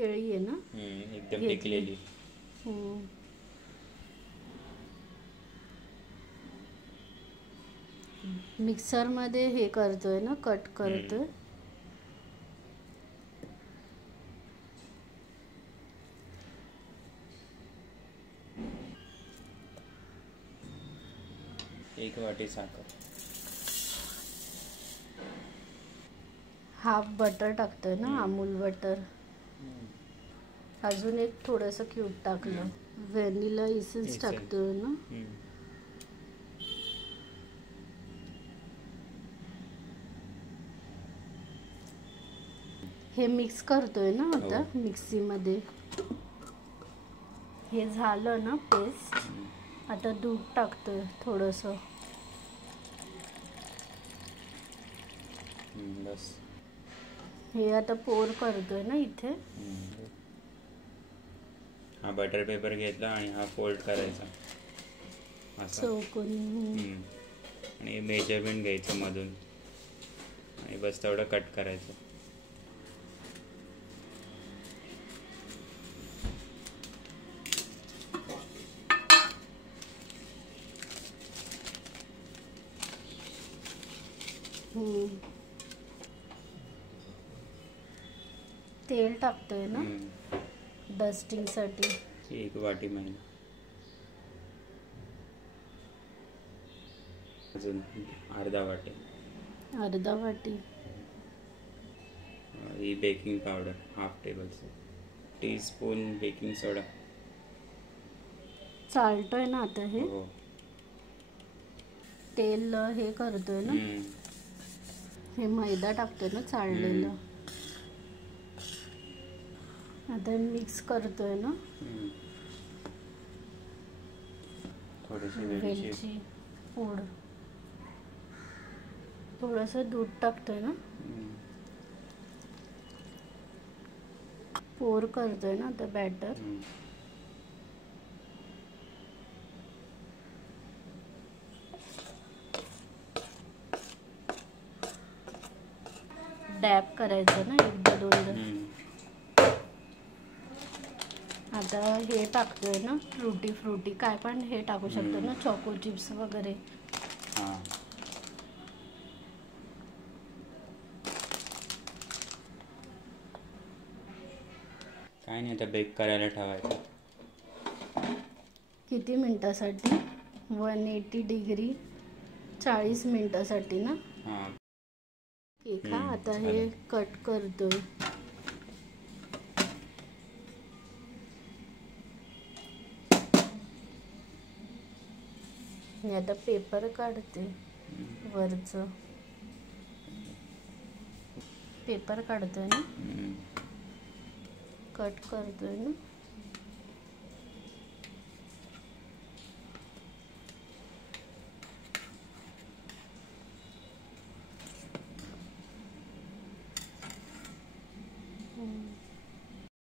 केळी आहे ना, एकदम पिकलेली. मिक्सर मध्ये हे करतोय ना, कट करतोय. एक वाटी साखर, हाफ बटर टाकतोय ना, अमूल बटर. अजून एक थोडंसं क्यूब टाकलं. व्हॅनिला इसेन्स टाकतोय ना. हे मिक्स करतोय ना आता मिक्सी मध्ये. हे झालं ना पेस्ट. आता दूध टाकतोय थोडंसं. बस. हे आता पोर करतोय ना इथे. हा बटर पेपर घेतला आणि हा फोल्ड करायचा असं चौकोनी. आणि मेजरमेंट घ्यायचं मधून आणि बस तेवढं कट करायचं. तेल टाकतोय ना डस्टिंग साठी. एक वाटी मैदा, अजून अर्धा वाटी ही baking powder, half teaspoon baking soda. चालतोय ना आता हे. तेल हे करतोय ना. हे मैदा टाकतोय ना चाळलेलं. आता मिक्स करतोय ना. थोडीशी वेलची पूड, थोडंसं दूध टाकतोय ना. पोर करतोय ना आता बॅटर. डॅब करायचं ना एकदा दोनदा. आता हे टाकतोय ना फ्रुटी काय पण हे टाकू शकतो ना, चॉको चिप्स वगैरे. काय नाही, आता बेक करायला ठेवायचं. किती मिनिटासाठी? 180 डिग्री 40 मिनिटासाठी ना. केक. आता हे कट करतोय. मी आता पेपर काढते वरचं. पेपर काढतोय ना, कट करतोय ना.